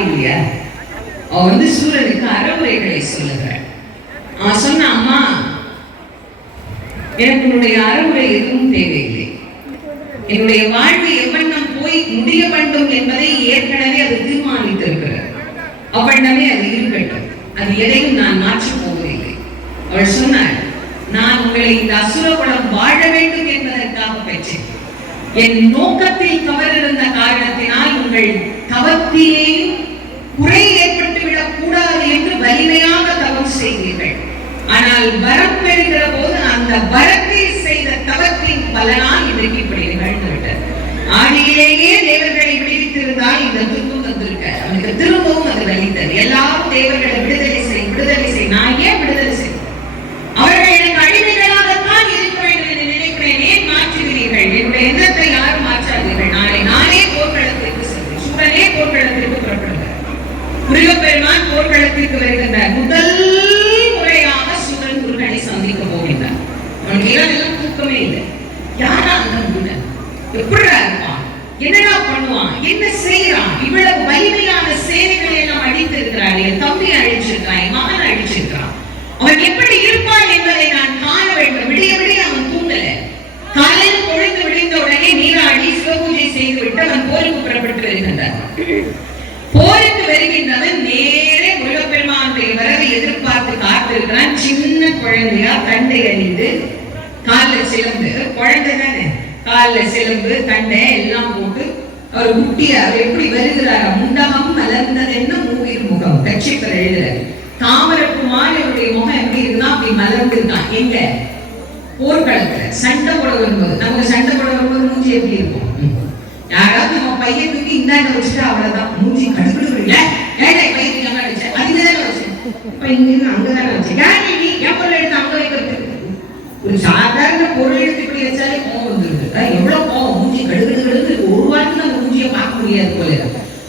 ஆள் இல்லையா? அவ வந்து சூரனுக்கு அறவுரைகளை சொல்லுகிறாள் அவன் சொன்ன அம்மா எனக்கு உன்னுடைய அறவுரை எதுவும் தேவையில்லை. என்னுடைய வாழ்வு எவ்வண்ணம் போய் முடிய வேண்டும் என்பதை ஏற்கனவே அது தீர்மானித்திருக்கிறது. அவ்வண்ணமே அது இருக்கட்டும். அது எதையும் நான் மாற்றப் போவதில்லை. அவள் சொன்னாள் நான் உங்களை இந்த அசுரகுலம் வாழ வேண்டும் என்பதற்காக பெற்றேன். என் நோக்கத்தில் தவறிருந்த காரணத்தினால் உங்கள் தவத்திலே ஆனால் வரம் பெறுகிற போது அந்த வரத்தை செய்த தவத்தின் பலனால் இன்றைக்கு இப்படி நிகழ்ந்து விட்டது ஆதியிலேயே தேவர்களை விடுவித்திருந்தால் இந்த துன்பம் வந்திருக்க அவனுக்கு திரும்பவும் அது வலித்தது. எல்லாரும் தேவர்களை விடுதலை செய் விடுதலை செய் நான் ஏன் விடுதலை செய்? அவர்கள் எனக்கு அடிமைகளாகத்தான் இருக்க வேண்டும் என்று நினைக்கிறேன். ஏன் மாற்றுகிறீர்கள்? என்னுடைய எண்ணத்தை யாரும் மாற்றாதீர்கள். நாளை நானே போர்க்களத்திற்கு செல்வேன். சூரனே போர்க்களத்திற்கு புறப்படுகிறார் முருகப்பெருமான் போர்க்களத்திற்கு வருகின்றார் முதல் முறையாக சூரன் முருகனை சந்திக்க போகின்றார் அவனுக்கு இரவெல்லாம் தூக்கமே இல்லை யாரா அந்த முருகன் எப்படிடா இருப்பான் என்னடா பண்ணுவான் என்ன செய்யறான் இவ்வளவு வலிமையான சேனைகளை எல்லாம் அழித்திருக்கிறான் என் தம்பி அழிச்சிருக்கான் என் மகன் அழிச்சிருக்கான் அவன் எப்படி இருப்பான் என்பதை நான் காண வேண்டும் விடிய விடிய அவன் தூங்கல காலையில் பொழுது விடிந்த உடனே நீராடி சிவபூஜை செய்து விட்டு அவன் போருக்கு புறப்பட்டு வருகின்றான் போருக்கு வருகின்றவன் நேரே முருகப்பெருமானுடைய வரவை எதிர்பார்த்து காத்திருக்கிறான். சின்ன குழந்தையா தண்டை அணிந்து கால்ல சிலம்பு. குழந்தை தானே? கால்ல சிலம்பு தண்டை எல்லாம் போட்டு அவர் குட்டியார் அவர் எப்படி வருகிறாரா? மலர்ந்தது என்ன மூவிர் முகம்? கட்சிப்பர் எழுதுறாரு தாமரக்குமார் இவருடைய முகம் எப்படி இருந்தா அப்படி மலர்ந்து இருக்கான் எங்க? போர்க்களத்துல. சண்டை போட வரும்போது. நமக்கு சண்டை போட வரும்போது மூஞ்சி எப்படி இருக்கும்? யாராவது நம்ம பையன் தூக்கி இந்தாண்ட வச்சுட்டு அவ்வளவுதான். மூஞ்சி இல்ல ஏடா தூக்கி அங்க வச்சேன் அதுக்கு தானே வச்சேன். இப்ப இங்க இருந்து அங்கதானே வச்சேன். யாரு நீ என் பொருள் எடுத்து அங்க வைக்கிறது ஒரு சாதாரண பொருள் எடுத்து இப்படி வச்சாலே கோவம் வந்துருது. அதான் எவ்வளவு கோவம்? மூஞ்சி கடுக்கடு கடுக்கு ஒரு வாரத்துல நம்ம மூஞ்சியை பார்க்க முடியாது போல.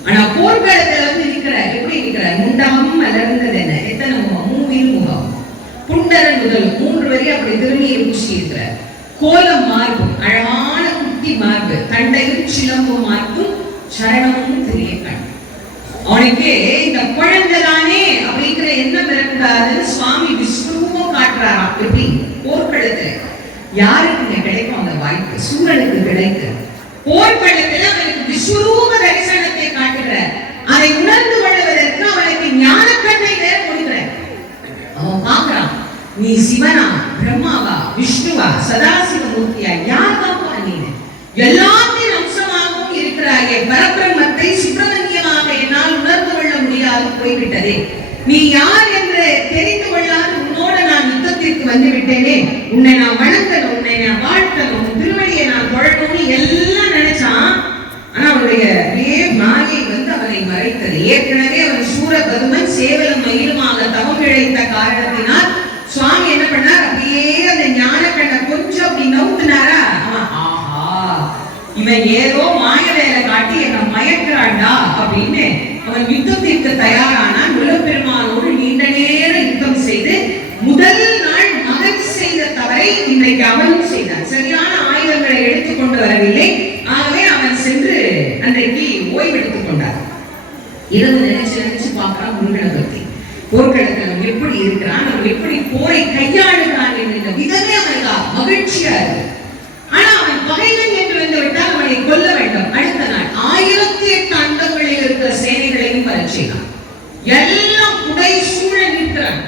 ஆனா போர்க்களத்துல வந்து நிக்கிறார். எப்படி நிக்கிறார்? முண்டகம் மலர்ந்தது என்ன எத்தனை முகம்? மூவின் முகம். புண்டரன் முதல் மூன்று வரை அப்படி திரும்பியை பூசி இருக்கிறார். கோலம் மார்பும் அழகான குட்டி மார்பு தண்டையும் சிலம்பும் மார்பும் சரணமும் தெரிய அவனுக்கு இந்த குழந்தை தானே அப்படிங்கிற எண்ணம் வரக்கூடாதுன்னு சுவாமி விஷ்ணுவும் காட்டுறாராம். எப்படி? போர்க்களத்துல. யாருக்கு இங்க கிடைக்கும் அந்த வாய்ப்பு? சூரனுக்கு கிடைக்கு. போர்க்களத்துல அவனுக்கு விஸ்வரூப தரிசனத்தை காட்டுற அதை உணர்ந்து கொள்ள அவனுக்கு ஞானக்கண்ணை வேற கொடுக்கிறார் அவன் பார்க்கறான் நீ சிவனா பிரம்மாவா விஷ்ணுவா சதாசிவமூர்த்தியா யார்தான் நீ எல்லாத்தின் அம்சமாகவும் இருக்கிறாயே பரபிரம்மத்தை சுப்பிரமணியமாக என்னால் உணர்ந்து கொள்ள முடியாது போய்விட்டதே நீ யார் என்று தெரிந்து கொள்ளாது உன்னோடு நான் யுத்தத்திற்கு வந்து விட்டேனே உன்னை நான் வணங்கணும் உன்னை நான் வாழ்த்தணும் உன் திருவடியை நான் தொழணும்னு எல்லாம் நினைச்சான் ஆனா அவனுடைய அப்படியே மாயை வந்து அவனை மறைத்தது ஏற்கனவே அவன் சூரபதுமன் சேவலும் மயிலுமாக இழைத்த காரணத்தினால் சுவாமி என்ன பண்ணார்? அப்படியே அந்த ஞான கண்ணை கொஞ்சம் அப்படி நவுத்துனாரா? ஆஹா. இவன் ஏதோ மாய வேலை காட்டி என்ன மயக்கிறாண்டா அப்படின்னு அவன் யுத்தத்திற்கு தயாரானான். முருகப்பெருமானோடு நீண்ட நேரம் யுத்தம் செய்து முதல் நாள் மகன் செய்த தவறை இன்றைக்கு அவனும் செய்தான். சரியான ஆயுதங்களை எடுத்துக்கொண்டு வரவில்லை. ஆகவே அவன் சென்று அன்றைக்கு ஓய்வெடுத்துக் கொண்டார் இரவு நினைச்சு நினைச்சு பார்க்கிறான் முருகனை பத்தி போர்க்களத்தில் அவன் எப்படி இருக்கிறான் அவன் எப்படி போரை கையாளுகிறான் என்கின்ற விதமே அவனுக்கு மகிழ்ச்சியா இருக்கு. ஆனா அவன் பகைவன் என்று வந்துவிட்டால் அவனை கொல்ல வேண்டும். அடுத்த நாள் ஆயிரத்தி எட்டு அண்டங்களில் இருக்கிற சேனைகளையும் பரீட்சைதான் எல்லாம் குடை சூழ நிற்கிறான்.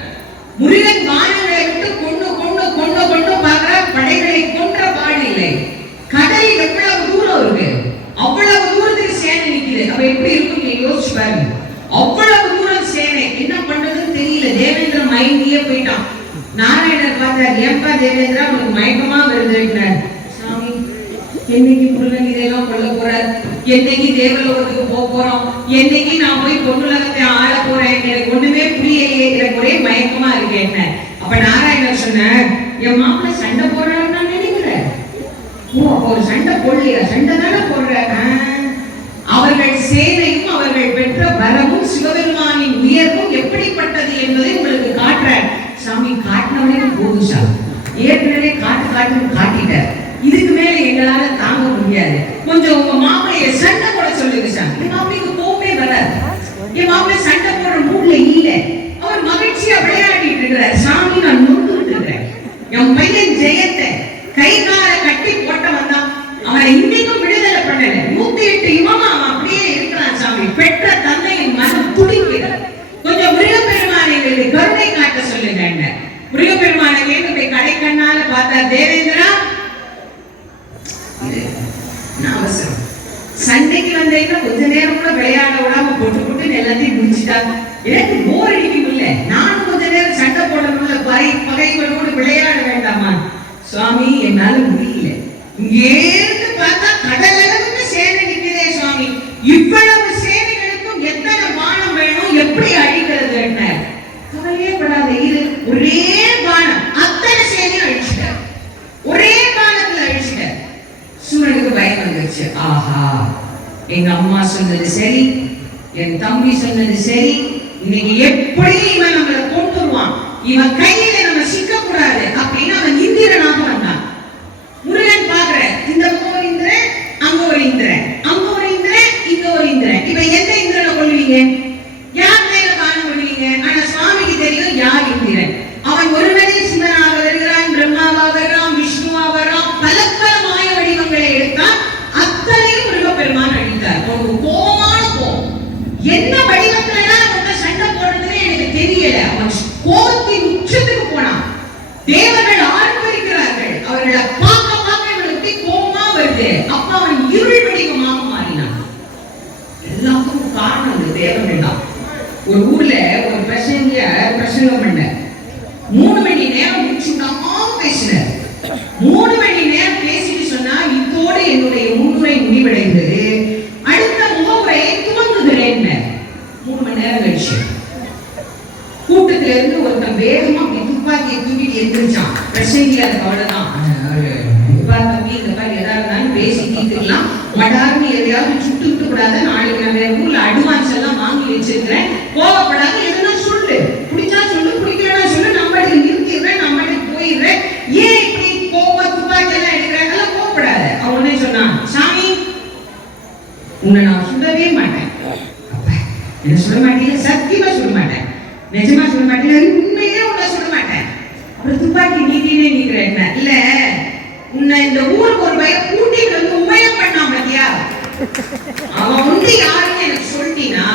முருகன் வானங்களை விட்டு கொண்டு கொண்டு கொண்டு கொண்டு பார்க்கிறார். படைகளை கொன்ற பாடு இல்லை. கடல் எவ்வளவு தூரம் இருக்கு? அவ்வளவு தூரத்துக்கு சேனை நிற்கிறது. அவ எப்படி இருக்கும் நீ யோசிச்சு பாருங்க. அவ்வளவு மயங்கியே போயிட்டான். நாராயணர் பார்த்தார் ஏன்பா தேவேந்திரா உனக்கு மயக்கமா வருதுன்னார் சாமி என்னைக்கு முருகன் இதெல்லாம் கொள்ள போறார்? என்னைக்கு தேவலோகத்துக்கு போக போறோம்? என்னைக்கு நான் போய் பொண்ணுலகத்தை ஆள போறேன்? எனக்கு ஒண்ணுமே புரியலையே எனக்கு ஒரே மயக்கமா இருக்கு என்ன அப்ப நாராயணர் சொன்னார் என் மாப்பிள்ள சண்டை போடுறான்னு நான் நினைக்கிறேன். ஓ அப்ப ஒரு சண்டை போடலையா? சண்டை தானே போடுற அவர்கள் சேனையும் அவர்கள் பெற்ற வரமும் சிவபெருமானின் உயர்வும் எப்படிப்பட்டது என்பதை உங்களுக்கு சாமி காட்டினவனே போதும் சாமி. ஏற்கனவே காட்டு காட்டுன்னு காட்டிட்டார். இதுக்கு மேல எங்களால தாங்க முடியாது. கொஞ்சம் உங்க மாப்பிளைய சண்டை போட சொல்லுங்க சாமி. மாப்பிளைக்கு கோவமே வராது. என் மாப்பிள்ளை சண்டை போடுற மூட்ல இல்ல. அவர் மகிழ்ச்சியா விளையாடிட்டு இருக்கிறார். சாமி நான் நொந்துட்டு இருக்கிறேன் என் பையன் ஜெயத்தை கை கால கட்டி போட்டவன் தான் அவனை இன்னைக்கும் விடுதலை பண்ணல நூத்தி எட்டு யுவமா அவன் அப்படியே இருக்கிறான் சாமி பெற்ற தந்தையின் மனம் துடிக்கிறது கொஞ்சம் மிருகப்பெருமானை எங்களுக்கு கருணை காட்ட சொல்லுங்க மிருகப்பெருமானை கேட்டு போய் கடை பார்த்தா தேவேந்திரா? அவசரம் சண்டைக்கு வந்தீங்கன்னா கொஞ்ச நேரம் கூட விளையாட விடாம போட்டு போட்டு எல்லாத்தையும் முடிச்சுட்டாங்க. எனக்கு போர் அடிக்கும் இல்ல. நானும் கொஞ்ச நேரம் சண்டை போடணும்ல பகை பகைவரோடு விளையாட வேண்டாமா? சுவாமி என்னால முடியல. இங்கே இருந்து பார்த்தா கடல் அளவுக்கு சேனை நிற்கிறே சுவாமி. இவ்வளவு எங்க அம்மா சொன்னது சரி என் தம்பி சொன்னது சரி. இன்னைக்கு எப்படி இவன் நம்மளை கொண்டு வருவான். இவன் கையில நம்ம சிக்க கூடாது அப்படின்னு அவன் இந்திரனாக வந்தான் முருகன் பாக்குற இந்த பக்கம் ஒரு இந்திரன் அங்க ஒரு இந்திரன் அங்க ஒரு இந்திரன் இங்க ஒரு இந்திரன் இப்ப எந்த இந்திரனை கொள்வீங்க யார் மேல பானம் பண்ணுவீங்க ஆனா சுவாமிக்கு தெரியும் யார் இந்திரன் அவன் ஒருவனே சிவனாக வருகிறான் பிரம்மாவா வருகிறான் விஷ்ணுவா வர்றான் பல பல மாய வடிவங்களை எடுத்தான் அத்தனையும் முருகப்பெருமான் அழித்தார் ஒரு கோமான கோபம் என்ன வடிவத்துல அவன் சண்டை போடுறதுன்னு எனக்கு தெரியல அவன் கோபத்தின் உச்சத்துக்கு போனான் தேவர்கள் ஆர்ப்பரிக்கிறார்கள் அவர்களை பார்க்க பார்க்க இவனுக்கு கோபமா வருது அப்ப அவன் இருள் வடிவமாக மாறினான் எல்லாத்துக்கும் காரணம் இந்த தேவர்கள் தான் ஒரு ஊர்ல ஒரு பிரசங்க பிரசங்கம் பண்ண மூணு மணி நேரம் முடிச்சுட்டாம பேசினார் மூணு மணி நேரம் பேசிட்டு சொன்னா இத்தோடு என்னுடைய முன்னுரை முடிவடைந்தது அடுத்த முகவுரையை துவங்குகிறேன் மூணு மணி நேரம் கழிச்சு கூட்டத்துல இருந்து ஒருத்தன் வேகமா அப்படி தூக்கிட்டு எந்திரிச்சான். பிரசங்கி அதுக்கு அவ்வளவுதான் இப்பா தம்பி இந்த மாதிரி எதா இருந்தாலும் பேசி தீர்த்துக்கலாம். மடார்னு எதையாவது சுட்டு விட்டு கூடாது நாளைக்கு ஊர்ல அட்வான்ஸ் எல்லாம் வாங்கி வச்சிருக்கிறேன். கோவப்படாத எதுனா சொல்லு. பிடிச்சா சொல்லு பிடிக்கலன்னா சொல்லு. நம்ம நிறுத்திடுறேன் நம்ம போயிடுறேன். ஏன் இப்படி கோவ துப்பாக்கி எல்லாம் எடுக்கிறாங்க கோவப்படாத. அவன் உடனே சொன்னான் சாமி உன்னை நான் சுடவே மாட்டேன். என்ன சொல்ல மாட்டீங்க? சத்தியமா சொல்ல மாட்டேன். நிஜமா சொல்ல மாட்டேன். உண்மையே மாட்டேன் அப்புறம் நீக்கிற என்ன? இல்ல உன்னை இந்த ஊருக்கு ஒரு பையன் கூட்டிட்டு வந்து உண்மையா பண்ணான் பாத்தியா? அவன் வந்து யாரு எனக்கு சொல்லிட்டீங்கன்னா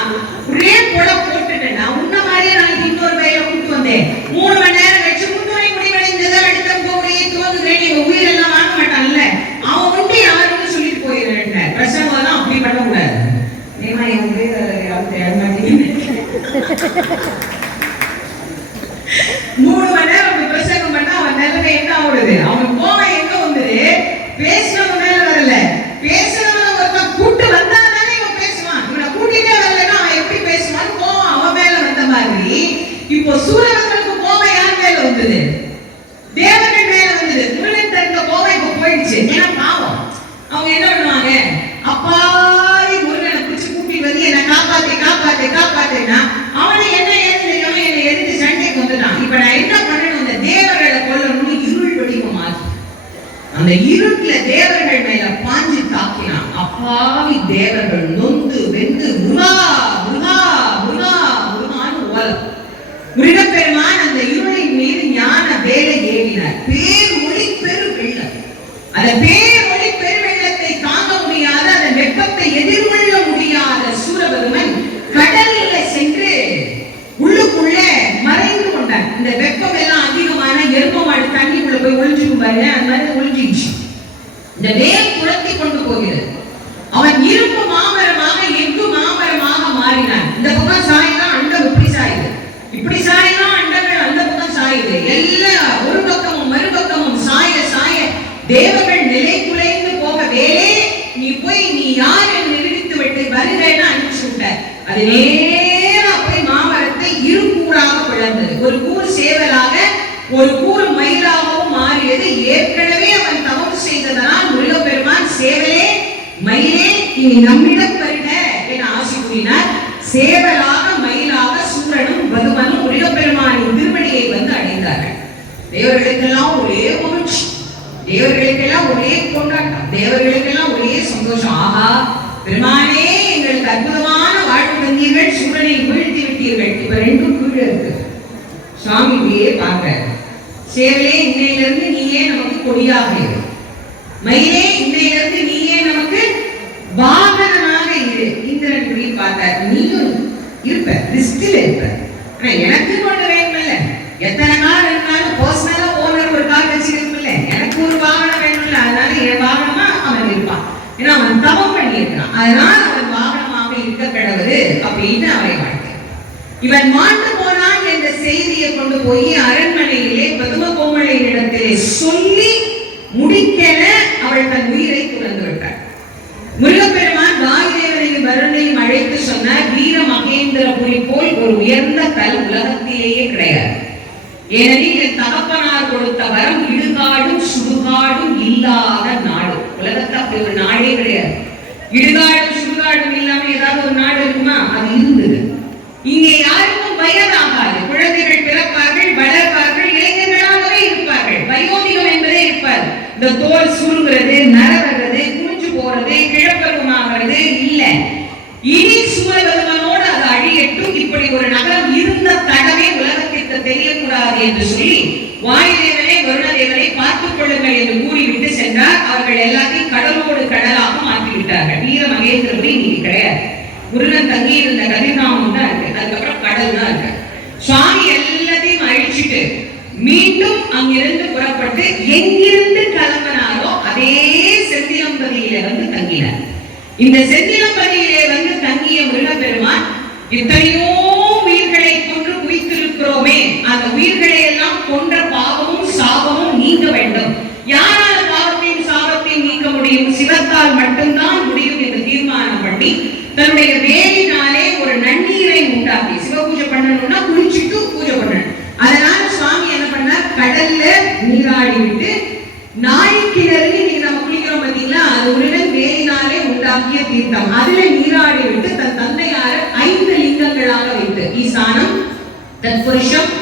ஒரே கொலை போட்டுட்டேன்னா உன்ன மாதிரியே நான் இன்னொரு பையனை கூட்டு வந்தேன் மூணு மணி நேரம் கழிச்சு முன்னுரை முடிவடைந்தது அடுத்த போகையை துவங்குகிறேன் நீங்க உயிரெல்லாம் வாங்க மாட்டான்ல அவன் வந்து யாருன்னு சொல்லிட்டு போயிடுறேன் பிரசங்கம் தான் அப்படி பண்ணக்கூடாது ஏமா என் பேர் யாரும் தேட மாட்டேங்குது மூணு மணி நேரம் அப்படி பிரசங்கம் பண்ணா அவன் நிலைமை என்ன ஆகுது அவன் கோவம் எங்க வந்தது பேசினவன் மேல வரல பேசினவன் ஒருத்தன் கூட்டு வந்தா தானே இவன் பேசுவான் இவனை கூட்டிட்டே வரலன்னா அவன் எப்படி பேசுவான் கோவம் அவன் மேல வந்த மாதிரி இப்போ சூரவர்களுக்கு கோவம் யார் மேல வந்தது தேவர்கள் மேல வந்தது முருகன் தந்த கோவம் இப்ப போயிடுச்சு ஏன்னா பாவம் அவங்க என்ன பண்ணுவாங்க அப்பாவி முருகனை பிடிச்சு கூட்டிட்டு வந்து என்ன காப்பாத்து காப்பாத்து காப்பாத்துனா அவனை என்ன ஏது தெரியாம என்னை எதிர்த்து சண்டைக்கு வந்துட்டான் இப்ப நான் என்ன பண்ணணும் இந்த தேவர்களை கொல்லணும்னு இருள் வடிவம் ஆகி அந்த இருட்டுல தேவர்கள் மேல பாஞ்சு தாக்கினான் அப்பாவி தேவர்கள் நொந்து வெந்து முருகா முருகா முருகா முருகான்னு ஓல முருகப்பெருமான் அந்த இருளை மீது ஞான வேலை ஏறினார். பேர் ஒளி பெரு வெள்ளம் அந்த பேர் ஒளி பெரு வெள்ளத்தை தாங்க முடியாத அந்த வெப்பத்தை எதிர்கொள்ள முடியாத சூரபெருமன் கடலில் சென்று உள்ளுக்குள்ள மறைந்து கொண்டார். இந்த வெப்பம் எல்லாம் அதிகமான எரும தண்ணிக்குள்ள போய் ஒளிஞ்சுக்கும் பாருங்க. அந்த மாதிரி ஒளிஞ்சிடுச்சு இந்த வேல் குளத்தி கொண்டு போகிறது. அவன் இரும்பு மாமரமாக எஃகு மாமரமாக மாறினான். இந்த பக்கம் சாயலாம் அண்டம் இப்படி சாயுது. இப்படி சாயலாம் அண்டங்கள் அந்த பக்கம் சாயுது. எல்லாம் ஒரு பக்கமும் மறுபக்கமும் சாய சாய தேவர்கள் நிலை குலைந்து போக வேலே நீ போய் நீ யார் என்று நிரூபித்து விட்டு வருகிறேன்னு அனுப்பிச்சு விட்ட அது நேரா போய் மாமரத்தை இரு கூறாக பிளந்தது. ஒரு கூர் சேவலாக ஒரு கூர் மயிலாகவும் மாறியது. ஏற்கனவே அவன் தவறு செய்ததனால் முருகப்பெருமான் சேவலே நீ இனி நம்மிடம் வருக என ஆசை கூறினார். சேவலாக மயிலாக சூரனும் பகவனும் முருகப்பெருமானின் திருவடியை வந்து அடைந்தார்கள். தேவர்களுக்கெல்லாம் ஒரே மகிழ்ச்சி. தேவர்களுக்கெல்லாம் ஒரே கொண்டாட்டம். தேவர்களுக்கெல்லாம் ஒரே சந்தோஷம். ஆகா பெருமானே எங்களுக்கு அற்புதமான வாழ்வு தந்தீர்கள். சூரனை வீழ்த்தி விட்டீர்கள். இப்ப ரெண்டும் கீழே இருக்கு. சுவாமி இப்படியே பார்க்கிறார். சேவலே இன்னையிலிருந்து நீயே நமக்கு கொடியாக இரு. மயிலே இன்னையிலிருந்து நீயே நமக்கு வாகனமாக இரு இந்திரன் இப்படி பார்த்தார் இருப்பேன் இருப்ப லிஸ்டில் இருப்ப. ஆனா எனக்கு கொண்டு வேணும்ல. எத்தனை நாள் இருந்தாலும் பர்சனலா ஓனர் ஒரு கார் வச்சிருக்கல எனக்கு ஒரு வாகனம் வேணும்ல. அதனால என் வாகனமா அவன் இருப்பான். ஏன்னா அவன் தவம் பண்ணியிருக்கான் அதனால அவன் வாகனமாக இருக்க கிடவுது அப்படின்னு அவரை வாழ்க்கை இவன் மாண்டு போனான் என்ற செய்தியை கொண்டு போய் அரண்மனையிலே பதும கோமலையின் இடத்திலே சொல்லி முடிக்கல அவள் தன் உயிரை துறந்து விட்டாள் முருகப்பெருமான் வாயுதேவனையும் வருணையும் அழைத்து சொன்னார் வீர மகேந்திரபுரி போல் ஒரு உயர்ந்த கல் உலகத்திலேயே கிடையாது. ஏனெனில் என் தகப்பனார் கொடுத்த வரம் இடுகாடும் சுடுகாடும் இல்லாத நாடு. உலகத்துல அப்படி ஒரு நாடே கிடையாது. இடுகாடும் சுடுகாடும் இல்லாம ஏதாவது ஒரு நாடு இருக்குமா? அது இருந்தது. இங்கே யாருக்கும் வயதாகாது. குழந்தைகள் பிறப்பார்கள் வளர்ப்பார்கள் இளைஞர்களாகவே இருப்பார்கள். வயோதிகம் என்பதே இருப்பார் இந்த தோல் சுருங்குறது நரவறது குறிஞ்சு போறது கிழப்பருமாகிறது இல்லை. இனி சுவர் அது அழியட்டும் இப்படி ஒரு நகரம் இருந்த தடவை உலகத்திற்கு தெரியக்கூடாது என்று சொல்லி வாயுதேவனை வருணதேவனை பார்த்துக் கொள்ளுங்கள் என்று கூறிவிட்டு சென்றார். அவர்கள் எல்லாத்தையும் கடலோடு கடலாக மாற்றி விட்டார்கள் வீர மகேந்திரபுரி நீங்க கிடையாது. முருகன் தங்கி இருந்த கதிர்நாமம் தான் இருக்கு. அதுக்கப்புறம் கடல் தான் இருக்கு. சுவாமி எல்லாத்தையும் அழிச்சிட்டு மீண்டும் அங்கிருந்து புறப்பட்டு எங்கிருந்து கிளம்பினாரோ அதே செந்திலம்பதியில வந்து தங்கினார். இந்த செந்திலம்பதியிலே வந்து தங்கிய முருகப்பெருமான் எத்தனையோ உயிர்களை கொன்று குவித்திருக்கிறோமே அந்த உயிர்களை எல்லாம் கொன்ற பாவமும் சாபமும் நீங்க வேண்டும். யாரால் பாவத்தையும் சாபத்தையும் நீக்க முடியும்? சிவத்தால் மட்டும்தான் முடியும் என்று தீர்மானம் பண்ணி தன்னுடைய வேலினாலே ஒரு நன்னீரை உண்டாக்கி சிவ பூஜை பண்ணணும்னா குளிச்சுட்டு பூஜை பண்ணணும். அதனால சுவாமி என்ன பண்ணார்? கடல்ல நீராடி விட்டு நாழிக்கிணறு இன்னைக்கு நம்ம குளிக்கிறோம் பாத்தீங்களா அது உடனே வேலினாலே உண்டாக்கிய தீர்த்தம். அதுல நீராடி விட்டு Then position,